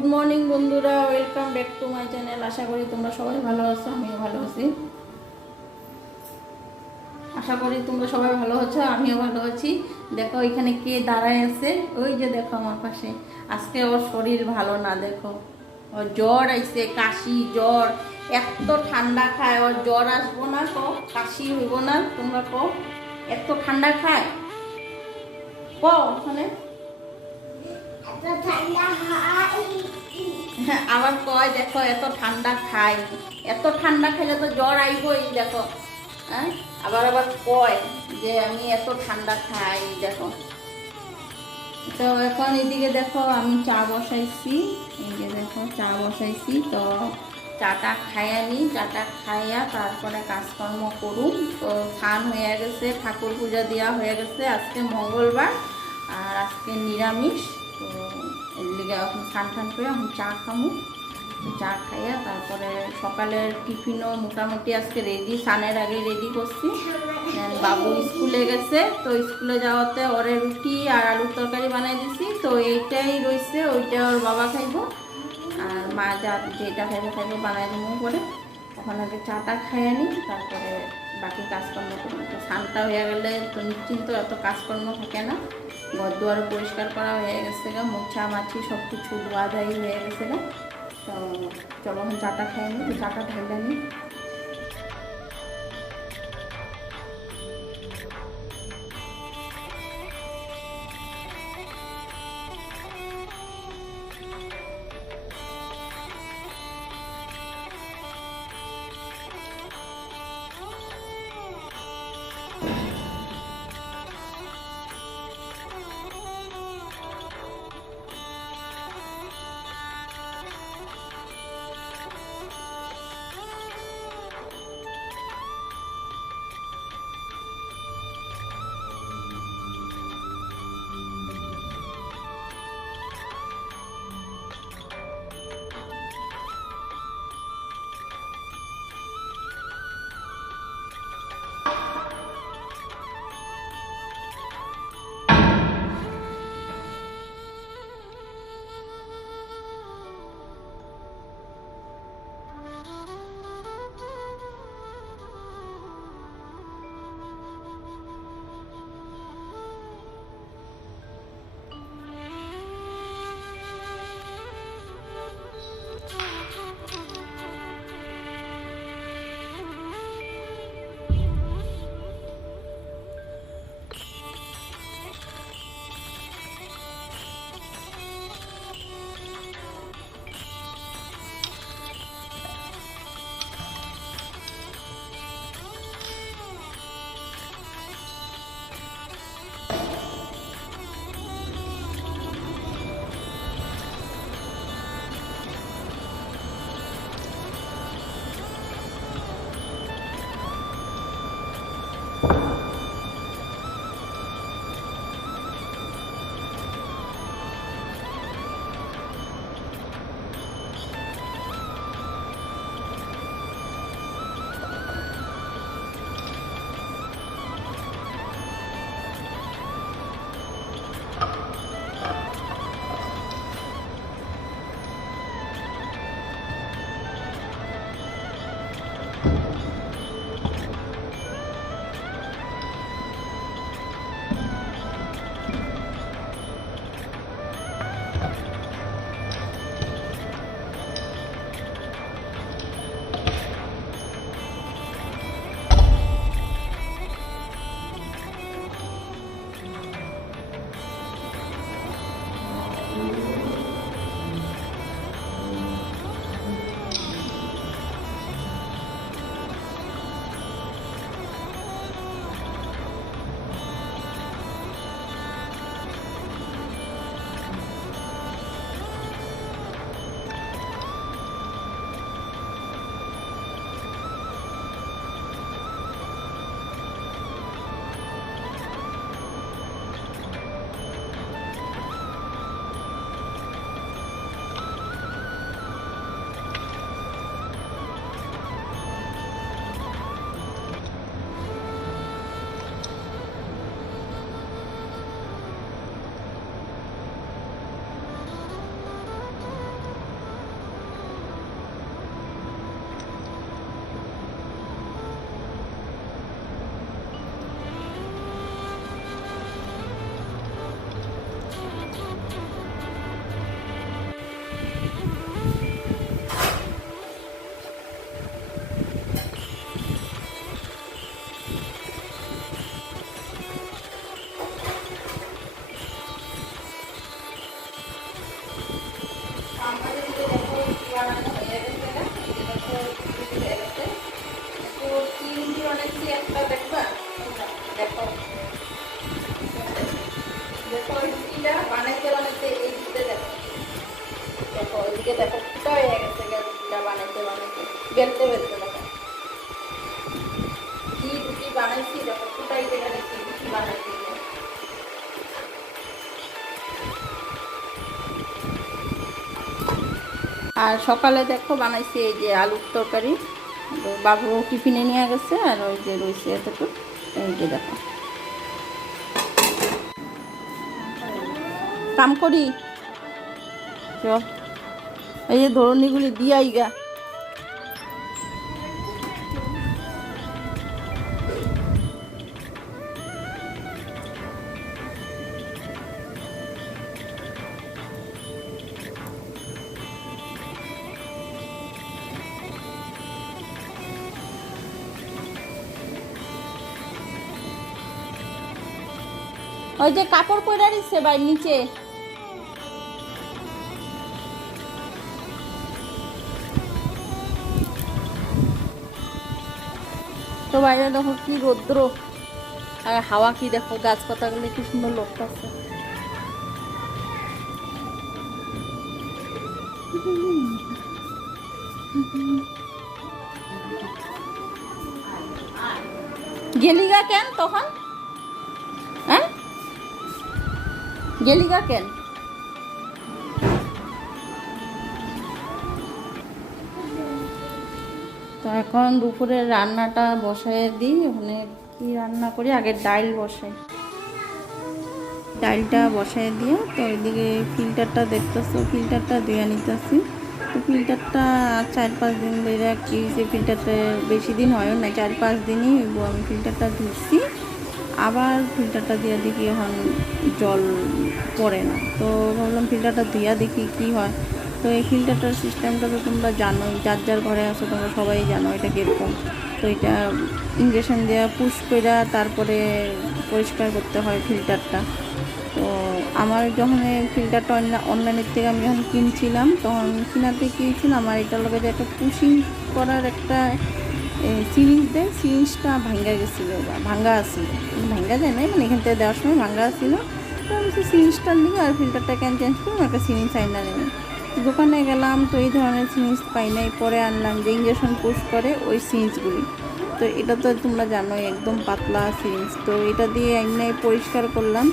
Good morning বন্ধুরা, welcome back to my channel. আশা করি তোমরা সবাই ভালো আছো, আমিও ভালো আছি। আশা করি তোমরা সবাই ভালো আছো, আমিও ভালো আছি। দেখো এখানে কে দাঁড়ায় আছে, ওই যে দেখো আমার পাশে। আজকে ওর শরীর ভালো না, দেখো ওর জ্বর আইছে, কাশি জ্বর। এত ঠান্ডা খায়, ওর জ্বর আসবো না তো কাশি হইব না? তোমরা কো এত ঠান্ডা খায় ওখানে? হ্যাঁ, আবার কয় দেখো এত ঠান্ডা খাই, এত ঠান্ডা খাইলে তো জ্বর আইবই। দেখো হ্যাঁ, আবার আবার কয় যে আমি এত ঠান্ডা খাই। দেখো তো এখন এদিকে দেখো আমি চা বসাইছি, এই যে দেখো চা বসাইছি। তো চাটা খাইয়া নিই, চাটা খাইয়া তারপরে কাজকর্ম করুন। তো স্নান হয়ে গেছে, ঠাকুর পূজা দেওয়া হয়ে গেছে। আজকে মঙ্গলবার আর আজকে নিরামিষ। তো এর লিগে এখন স্নান টান করে এখন চা খামু। চা খাইয়া তারপরে সকালের টিফিনও মোটামুটি আজকে রেডি, স্নানের আগে রেডি করছি। বাবু স্কুলে গেছে, তো স্কুলে যাওয়াতে ওরে রুটি আর আলুর তরকারি বানাই দিছি। তো এইটাই রয়েছে, ওইটা ওর বাবা খাইব আর মা যা যেটা খাইবো বানাই দেবো পরে। ওখানে আগে চাটা খাইয়ে নিই, তারপরে বাকি কাজকর্ম করবো। তো স্নানটা হয়ে গেলে তো নিশ্চিন্ত, এত কাজকর্ম থাকে না। ঘর দুয়ারও পরিষ্কার করা হয়ে গেছে গা, মোছা মাছি সব কিছু ধোয়া ধাই হয়ে গেছে গা। তো চলো এখন চাটা খাইয়ে নিই, তো চাটা ঢাইলে নিই। দেখো এদিকে দেখো ফুটা হয়ে গেছে রুটিটা বানাইতে বানাইতে বেলতে বেলতে দেখো কি রুটি বানাইছি দেখো ফুটাইতে গেছি রুটি বানাইতে। আর সকালে দেখো বানাইছি এই যে আলুর তরকারি, বাবু টিফিনে নিয়ে গেছে, আর ওই যে রয়েছে এতটুকু এই যে দেখো কাম করি চল এই যে ধরনীগুলি দিয়াই গা। ওই যে কাপড় পরে দিচ্ছে ভাই নিচে। তো বাইরে দেখো কি রৌদ্র, আর হাওয়া কি দেখো, গাছপাতাগুলো কি সুন্দর লড়তেছে। গেলিগা কেন তখন, হ্যাঁ গেলিগা কেন? তো এখন দুপুরের রান্নাটা বসায় দিই। ওখানে কি রান্না করি, আগে ডাল বসাই, ডালটা বসায় দিয়ে তো ওইদিকে ফিল্টারটা দেখতেছো, ফিল্টারটা ধুয়ে নিতেছি। তো ফিল্টারটা 4-5 দিন ধরে কি যে ফিল্টারটা বেশি দিন হয় না, 4-5 দিনই আমি ফিল্টারটা ধুচ্ছি। আবার ফিল্টারটা দিয়ে দেখি এখন জল পড়ে না, তো ভাবলাম ফিল্টারটা ধুয়া দেখি কি হয়। তো এই ফিল্টারটার সিস্টেমটা তো তোমরা জানোই, যার যার ঘরে আছো তোমরা সবাই জানো এটা কীরকম। তো এটা ইঞ্জেকশন দেওয়া পুশ করে তারপরে পরিষ্কার করতে হয় ফিল্টারটা। তো আমার যখন ফিল্টারটা অনলাইনের থেকে আমি যখন কিনছিলাম, তখন কিনাতে কিনছিলাম আমার এটার লগে যে একটা পুশিং করার একটা সিরিঞ্জ দেয়, সিরিঞ্জটা ভাঙ্গা গেছিলো বা ভাঙ্গা আসছিলো, ভাঙ্গা যায় নাই মানে এখান থেকে দেওয়ার সময় ভাঙ্গা আসছিলো। তো আমি সেই সিরিঞ্জটার নিয়ে আর ফিল্টারটা ক্যান চেঞ্জ করে একটা সিরিঞ্জ আইনা নেই। দোকানে গেলাম তো এই ধরনের সিরিঞ্জ পাই নাই, পরে আনলাম যে ইঞ্জেকশন পুশ করে ওই সিরিঞ্জগুলি। তো এটা তো তোমরা জানোই একদম পাতলা সিরিঞ্জ। তো এটা দিয়ে একদিন পরিষ্কার করলাম।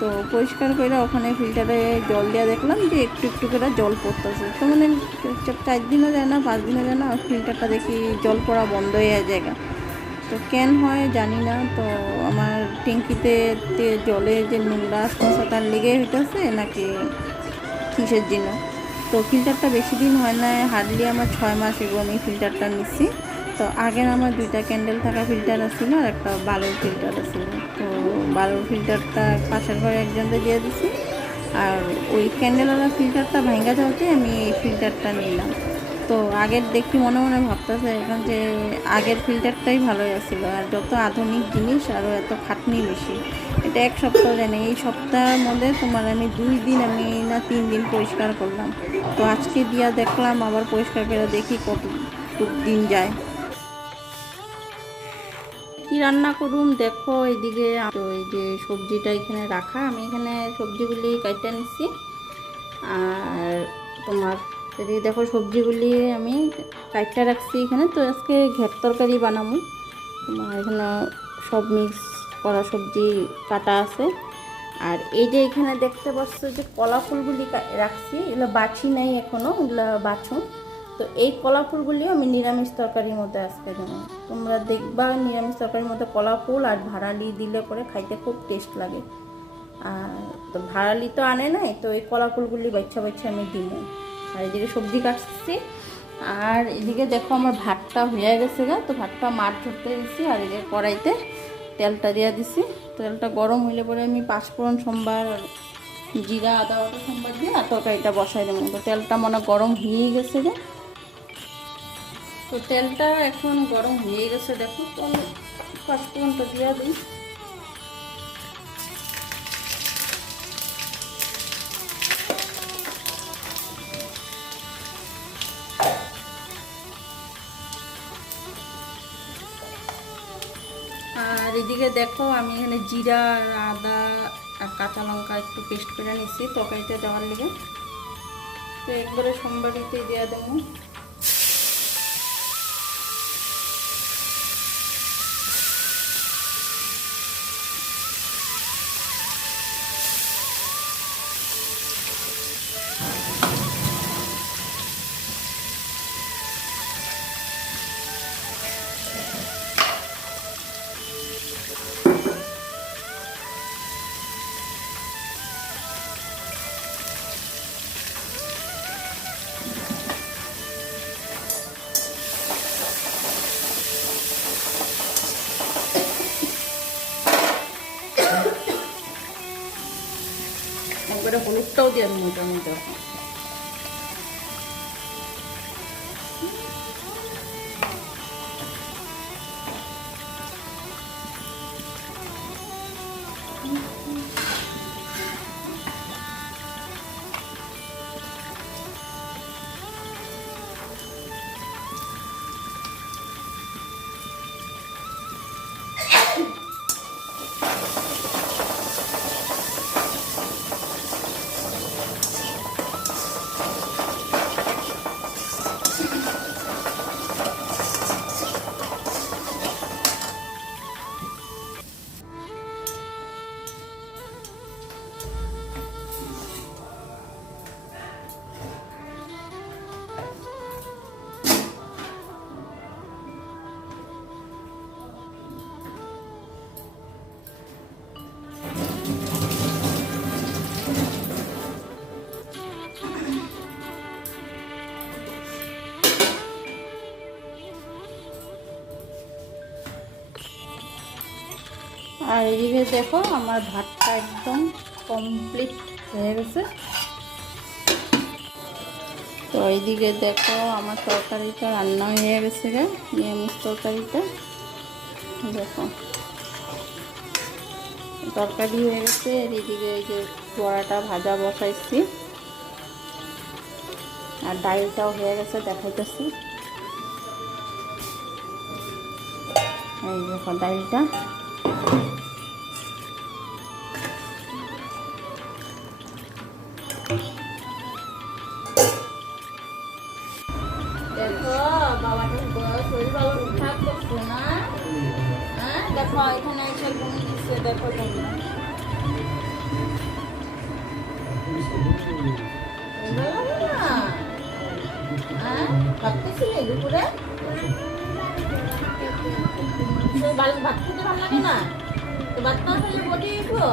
তো পরিষ্কার করে ওখানে ফিল্টারে জল দেওয়া দেখলাম যে একটু একটু করে জল পড়তেছে। তো মানে 4 দিনও যায় না 5 দিনও যায় না, ফিল্টারটা দেখি জল পড়া বন্ধ হয়ে জায়গা। তো কেন হয় জানি না। তো আমার ট্যাঙ্কিতে জলে যে নোংরা আসতেছে তার লেগে হইতেছে নাকি কিসের জন্য। তো ফিল্টারটা বেশি দিন হয় না, হার্ডলি আমার 6 মাস এগো আমি ফিল্টারটা নিচ্ছি। তো আগের আমার 2টা ক্যান্ডেল থাকা ফিল্টার আছিল আর একটা বালুর ফিল্টার আছিল। তো বালুর ফিল্টারটা পাশের ঘরে একজনকে দিয়ে দিছি, আর ওই ক্যান্ডেলওয়ালা ফিল্টারটা ভাঙ্গা যাওয়াতে আমি এই ফিল্টারটা নিলাম। তো আগের দেখি মনে মনে ভাবতেছে এখন যে আগের ফিল্টারটাই ভালোই আছিল, আর যত আধুনিক জিনিস আরও এত খাটনি বেশি। এটা 1 সপ্তাহ জানি, এই সপ্তাহের মধ্যে তোমার আমি 2 দিন আমি না 3 দিন পরিষ্কার করলাম। তো আজকে দিয়া দেখলাম আবার পরিষ্কার করে দেখি কত দিন যায়। কি রান্না করুম দেখো এদিকে। তো এই যে সবজিটা এখানে রাখা, আমি এখানে সবজিগুলি কাটতে নিচ্ছি। আর তোমার এদিকে দেখো সবজিগুলি আমি কাটতে রাখছি এখানে। তো আজকে ঘের তরকারি বানাবো। তোমার এখানে সব মিক্স করা সবজি কাটা আছে। আর এই যে এখানে দেখতে পাচ্ছ যে কলা ফুলগুলি রাখছি, এগুলো বাছি নাই এখনও, এগুলো বাছুন। তো এই কলা ফুলগুলিও আমি নিরামিষ তরকারির মধ্যে আজকে দেবো। তোমরা দেখবা নিরামিষ তরকারির মধ্যে কলা ফুল আর ভাড়ালি দিলে পরে খাইতে খুব টেস্ট লাগে। আর তো ভাড়ালি তো আনে নাই, তো এই কলা ফুলগুলি বাচ্চা বাচ্চা আমি দিব। আর এদিকে সবজি কাটছি। আর এদিকে দেখো আমার ভাতটা হয়ে গেছে গা। তো ভাতটা মাছ ধরতে দিচ্ছি, আর এদিকে কড়াইতে তেলটা দিয়ে দিছি। তেলটা গরম হইলে পরে আমি 5 ফোড়ন সোমবার জিরা আদা বাটা সোমবার দিয়ে আর তরকারিটা বসাই দেবো। তো তেলটা মনে গরম হয়ে গেছে গা। তো তেলটা এখন গরম হয়ে গেছে দেখো, তো আমি 5 ফোড়নটা দিয়ে দিই। আর এদিকে দেখো আমি এখানে জিরা আর আদা আর কাঁচা লঙ্কা একটু পেস্ট করে নিচ্ছি তরকারিতে দেওয়ার লেগে। তো একবারে সোমবারিতেই দেওয়া দেবো। একবারে হলুদটাও দিয়ে দেবো ওটার মধ্যে। আর এদিকে দেখো আমার ভাতটা একদম কমপ্লিট হয়ে গেছে। তো এইদিকে দেখো আমার তরকারিটা রান্না হয়ে গেছে রে, নিরামিষ তরকারিটা দেখো তরকারি হয়ে গেছে। আর এদিকে এই যে বড়াটা ভাজা বসাইছি, আর ডালটাও হয়ে গেছে দেখাইতেছি। এই দেখো ডালটা। দেখো বাবাটা শরীর ভালো ঠিকঠাক করছে না, হ্যাঁ দেখো এখানে এসে ঘুম দিচ্ছে দেখো তোমরা। হ্যাঁ ভাবতেছিলে দুপুরে ভাত খেতে ভালো লাগে না, তো ভাত না খেলে বটি উঠো,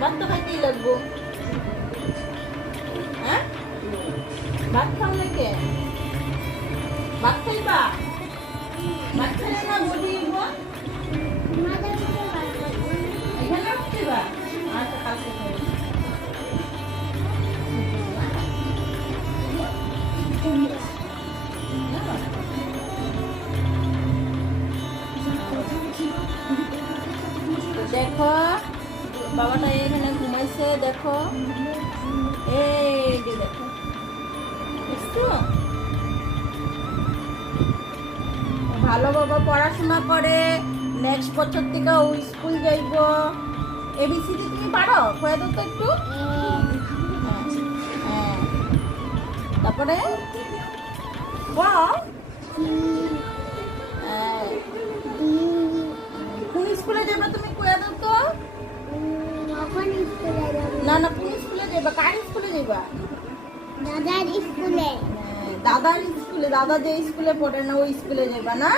ভাত তো খাইতেই লাগবো। হ্যাঁ ভাত খাও নাকি, ভাত খাইবা, ভাত খাইলে না বটি উঠবো, এখানে উঠবা। আচ্ছা কালকে খাইবা। দেখো বাবাটা এখানে ঘুমাইছে দেখো, এই দেখো বুঝছো ভালো বাবা পড়াশোনা করে, নেক্সট বছর থেকে ও স্কুল যাইব। এবিসিডি তুমি পারো কয়ে দাও তো একটু। হ্যাঁ তারপরে কোন স্কুলে যাবে তুমি কয়ে দাও তো। না না কোন স্কুলে যাবা, কার স্কুলে যাবা? দাদার স্কুলে। দাদার স্কুলে, দাদা যে স্কুলে পড়ে না ওই স্কুলে যাবা না?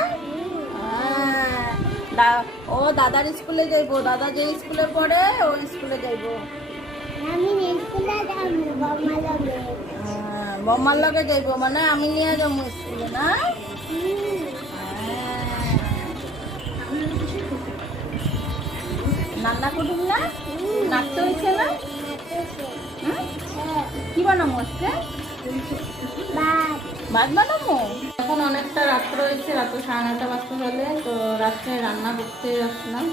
ও দাদার স্কুলে যাইবো, দাদা যে স্কুলে পড়ে ওই স্কুলে যাইবো। আমি স্কুলে যাবো বম্মার লগে। বম্মার লগে যাইবো মানে আমি নিয়ে যাবো স্কুলে না? রান্না করুন না, নাচতে হয়েছে না? কি বানাবো আজকে? ভাত বানাবো। এখন অনেকটা রাত্র হয়েছে, রাত্র 9:30 বাজতে হলে, তো রাত্রে রান্না করতে আসলাম।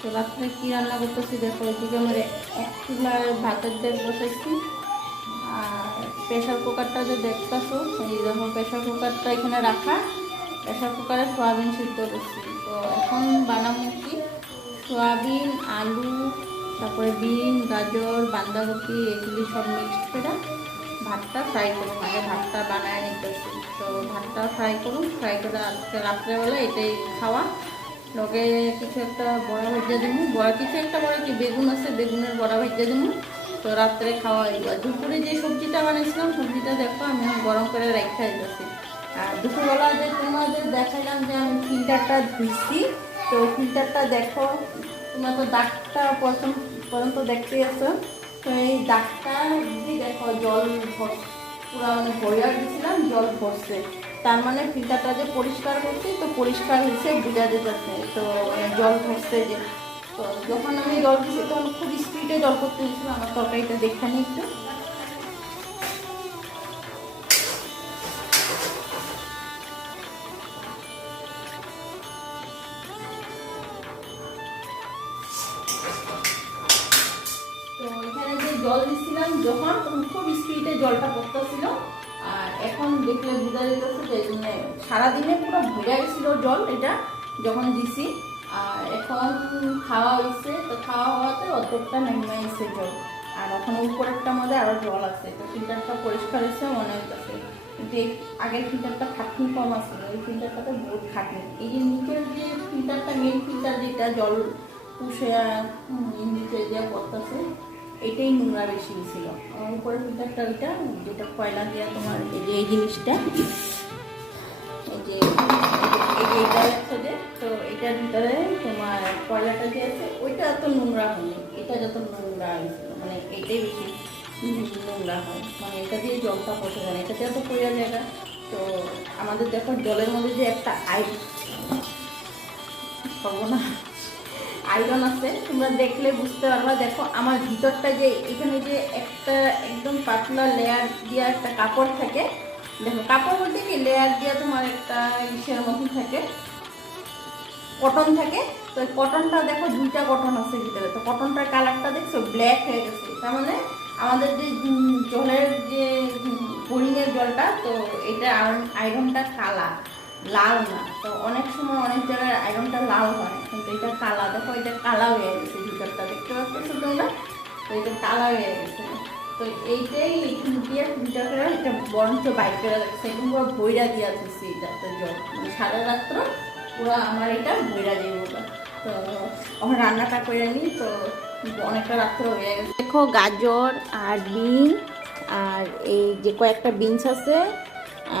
তো রাত্রে কি রান্না করতেছি দেখো, এদিকে আমার এক চুলার ভাতের ডেক বসাইছি, আর প্রেশার কুকারটা যে দেখতেছো এই দেখো প্রেশার কুকারটা এখানে রাখা, প্রেশার কুকারে সোয়াবিন সিদ্ধ করছি। তো এখন বানাবো কি, সোয়াবিন, আলু, তারপরে বিন, গাজর, বাঁধাকপি এগুলি সব মিক্সড করে ভাতটা ফ্রাই করুন, আগে ভাতটা বানায় নিতেছি। তো ভাতটা ফ্রাই করুন, ফ্রাই করে আজকে রাত্রেবেলা এটাই খাওয়া। লগে কিছু একটা বড়া ভেজে দেবো, বড়া কিছু একটা বড়া কি বেগুন আছে, বেগুনের বড়া ভেজে দেবো। তো রাত্রে খাওয়া হইব। দুপুরে যে সবজিটা বানিয়েছিলাম সবজিটা দেখো আমি গরম করে রেখে দিতেছি। আর দুপুরবেলা যে তোমাদের দেখাইলাম যে আমি ফিল্টারটা ধুইছি, তো ফিল্টারটা দেখো, তোমরা তো দাগটা পর্যন্ত দেখতে আসো। তো এই দাগটা যদি দেখো জল পুরো মানে ভরিয়া দিয়েছিলাম, জল ভরছে, তার মানে ফিল্টারটা যে পরিষ্কার করছি, তো পরিষ্কার হয়েছে বোঝা যেতেছে। তো মানে জল ভরছে যে, তো যখন আমি জল দিচ্ছি তখন খুব স্পিডে জল করতে হয়েছিল। আমার তরকারিটা দেখে নিই একটু। তো এখানে যে জল দিচ্ছিলাম যখন, তখন খুব স্পিডে জলটা পড়তেছিল। আর এখন দেখলে বোঝা যেতেছে যে মানে সারাদিনে পুরো ভরে গেছিল জল এটা যখন দিছি। আর এখন খাওয়া হয়েছে, তো খাওয়া হওয়াতে অতটা নেমে এসে জল। আর এখন উপরেরটার মধ্যে আরও জল আছে। তো ফিল্টারটা পরিষ্কার হয়েছে মনে হইতেছে, কিন্তু এই আগের ফিল্টারটা খাটনি কম আছে, এই ফিল্টারটাতে বহুত খাটনি। এই যে নিচের যে ফিল্টারটা, মেন ফিল্টার যেটা জল পুষে নিচে যে পড়তেছে, এটাই নোংরা বেশি ছিল। আমার উপরে ফিল্টারটা ওইটা যেটা কয়লা দেওয়া তোমার এই যে এই জিনিসটা, এই যে এইটা আছে যে, তো এটার ভিতরে তোমার কয়লাটা যে আছে ওইটা এত নোংরা হয়নি, এটা যত নোংরা হয়েছিল মানে এইটাই বেশি নোংরা হয়। মানে এটা দিয়ে জলটা পচে যায় না, এটাতে এত পড়া জায়গা। তো আমাদের দেখো জলের মধ্যে যে একটা আয়রন আছে, তোমরা দেখলে বুঝতে পারবা। দেখো আমার ভিতরটা যে এখানে যে একটা একদম পাতলা লেয়ার দিয়ে একটা কাপড় থাকে, দেখো কাপড় বলতে কি লেয়ার দিয়ে তোমার একটা ইসের মতন থাকে, কটন থাকে। তো এই কটনটা দেখো দুইটা কটন আছে ভিতরে, তো কটনটার কালারটা দেখছো ব্ল্যাক হয়ে গেছে। তার মানে আমাদের যে জলের যে বোরিংয়ের জলটা, তো এটা আয়রনটা কালা, লাল না। তো অনেক সময় অনেক জায়গায় আয়রনটা লাল হয়, কিন্তু এটা কালা। দেখো এটা কালা হয়ে গেছে ভিতরটা, দেখতে পাচ্ছ তোমরা? তো এটা কালা হয়ে গেছে। তো এইটাই দিয়ে ফিল্টার করে এটা বরঞ্চ বাইর করে রাখছে, একদম পুরো ভৈরা দিয়ে দিচ্ছি এটাতে জল, মানে সারা রাত্র পুরো আমার এটা ভৈরা দিয়ে ওটা। তো এখন রান্নাটা করে নিই, তো অনেকটা রাত্র হয়ে গেছে। দেখো গাজর আর বিন আর এই যে কয়েকটা বিনস আছে,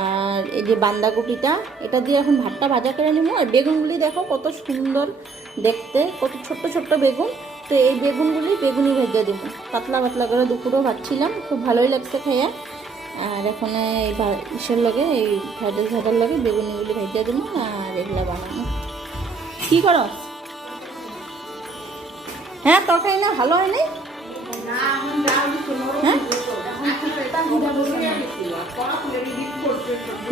আর এই যে বাঁধাকপিটা, এটা দিয়ে এখন ভাতটা ভাজা করে নিবো। আর বেগুনগুলি দেখো কত সুন্দর দেখতে, কত ছোট্ট ছোট্ট বেগুন। তো এই বেগুনি ভেজে দেবো পাতলা পাতলা করে। দুপুরেও ভাবছিলাম, খুব ভালোই লাগছে খাইয়া। আর এখানে এই ইসের লগে, এই ভাজার লগে বেগুনিগুলি ভেজে দেবো আর এগুলা বানাবো। কী করো? হ্যাঁ তরকারি না ভালো হয়নি। হ্যাঁ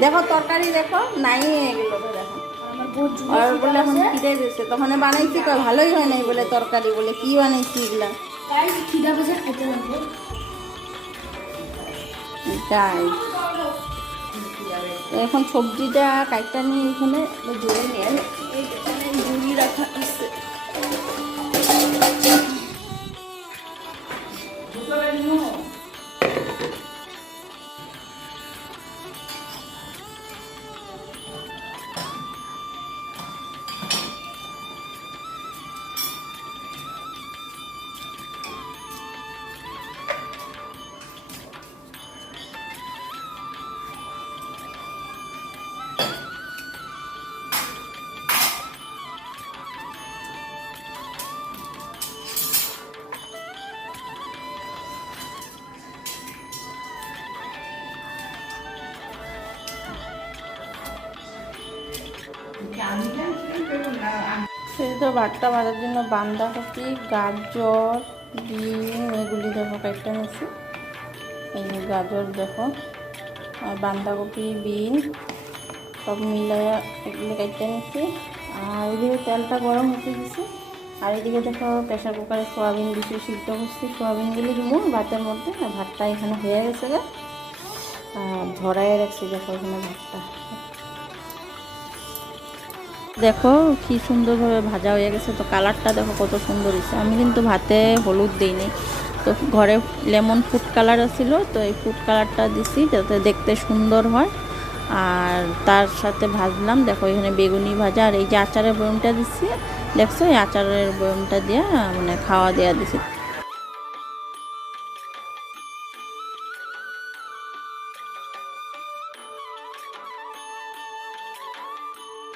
দেখো তরকারি দেখো নাই এগুলো দেখো, আর বলে এখন খিদে দিচ্ছে, তখন বানাইছি তো ভালোই হয় নাই বলে তরকারি, বলে কি বানাইছি এগুলা। তাই এখন সবজিটা কাইটা নিয়ে এখানে জুড়ে নিয়ে জুড়ি রাখা আছে। সেটা ভাতটা ভাজার জন্য বাঁধাকপি, গাজর, বিন এগুলি দেখো কাটতে নিচ্ছি। এই যে গাজর দেখো, আর বাঁধাকপি, বিন সব মিলিয়ে এগুলো কাটতে নিচ্ছি। আর এদিকে তেলটা গরম হতে দিচ্ছি। আর এদিকে দেখো প্রেশার কুকারে সোয়াবিন দিচ্ছি, সিদ্ধ করছি। সোয়াবিনগুলি দিব ভাতের মধ্যে। আর ভাতটা এখানে হয়ে গেছে, আর ঝরাইয়ে রাখছি দেখো এখানে ভাতটা। দেখো কি সুন্দরভাবে ভাজা হয়ে গেছে। তো কালারটা দেখো কত সুন্দর হয়েছে। আমি কিন্তু ভাতে হলুদ দিইনি, তো ঘরে লেমন ফুড কালার ছিল, তো এই ফুড কালারটা দিছি যাতে দেখতে সুন্দর হয়। আর তার সাথে ভাজলাম, দেখো এখানে বেগুনি ভাজা, আর এই যে আচারের বয়মটা দিচ্ছি দেখছো, এই আচারের বয়মটা দিয়ে মানে খাওয়া দেওয়া দিছি।